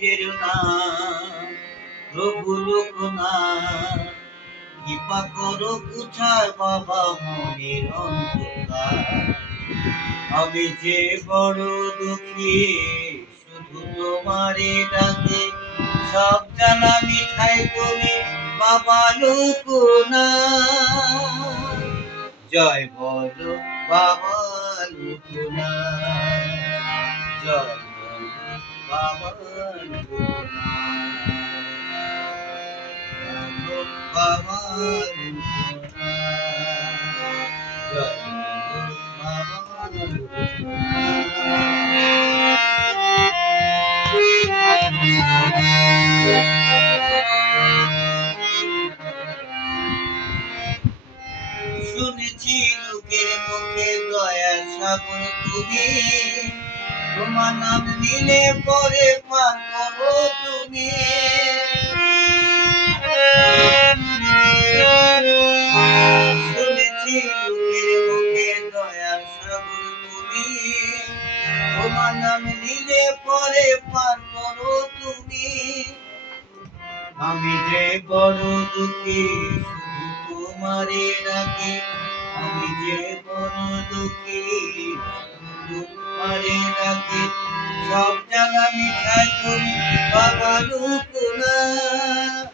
বুঝের না প্রভু লোকনাথ, কৃপা করো কোথায় বাবা মনের অন্ধকার। আমি যে বড় দুঃখী, শুধু তোমারে ডাকে, সব জ্বালা মিঠাই তুমি বাবা লোকনাথ। জয় বলো বাবা লোকনাথ, জয় বলো বাবা লোকনাথ, বাবা লোকনাথ, জয় বলো বাবা লোকনাথ। শুনেছি লোকের মুখে দয়ার সাগর তুমি, তোমার নাম নিলে পরে পার করো তুমি। শুনেছি লোকের মুখে দয়ার সাগর তুমি, তোমার নাম নিলে পরে পার করো তুমি। আমি যে বড় দুঃখী, শুধু তোমারে ডাকি, আমি যে বড় দুঃখী, শুধু তোমারে ডাকি, সব জ্বালা মিঠাই তুমি বাবা লোকনাথ।